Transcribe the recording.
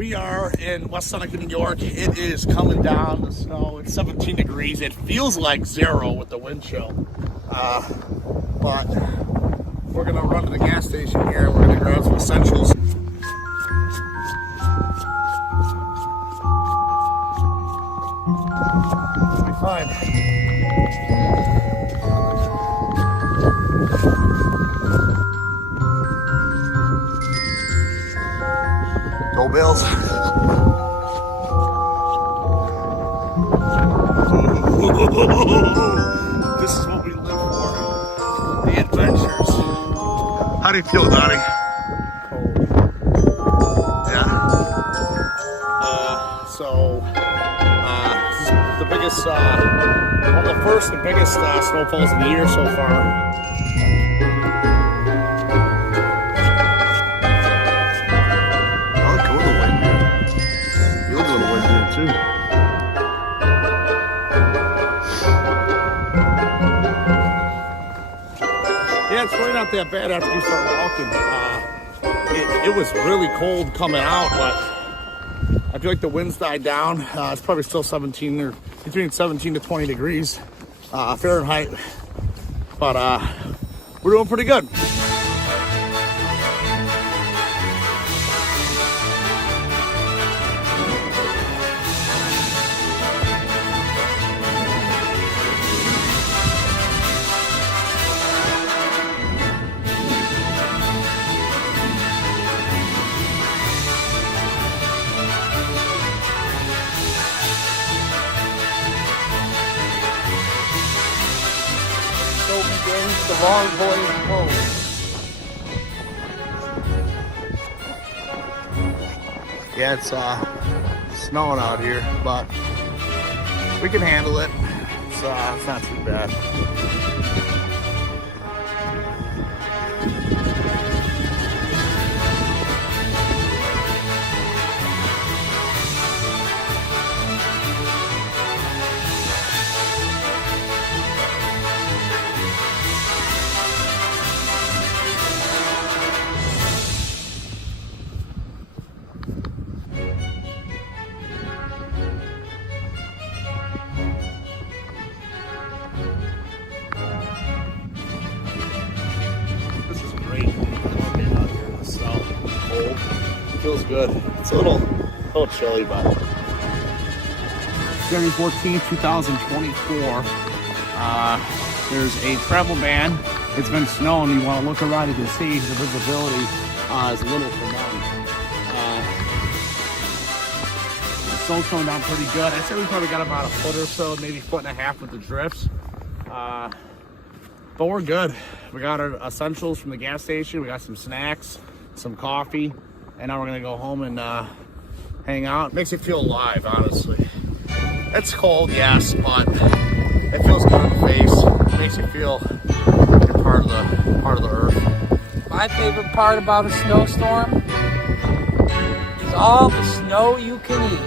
We are in West Seneca, New York. It is coming down, the snow. It's 17 degrees. It feels like 0 with the wind chill. But we're gonna run to the gas station here. We're gonna grab some essentials. It'll be fine. Go Bills. This is what we live for. The adventures. How do you feel, Donnie? Yeah. This is the biggest, one of the first and biggest snowfalls of the year so far. Yeah, it's really not that bad after you start walking. It was really cold coming out, but I feel like the winds died down. It's probably still 17 or between 17 to 20 degrees Fahrenheit, but we're doing pretty good. Begins the long voyage home. Yeah, it's snowing out here, but we can handle it. It's not too bad. Feels good. It's a little chilly, but February 14th, 2024. There's a travel ban. It's been snowing. You want to look around, you can see the visibility is little for none. The snow's coming down pretty good. I'd say we probably got about a foot or so, maybe a foot and a half with the drifts. But we're good. We got our essentials from the gas station. We got some snacks, some coffee. And now we're gonna go home and hang out. Makes you feel alive, honestly. It's cold, yes, but it feels good on the face. It makes you feel like you're part of the earth. My favorite part about a snowstorm is all the snow you can eat.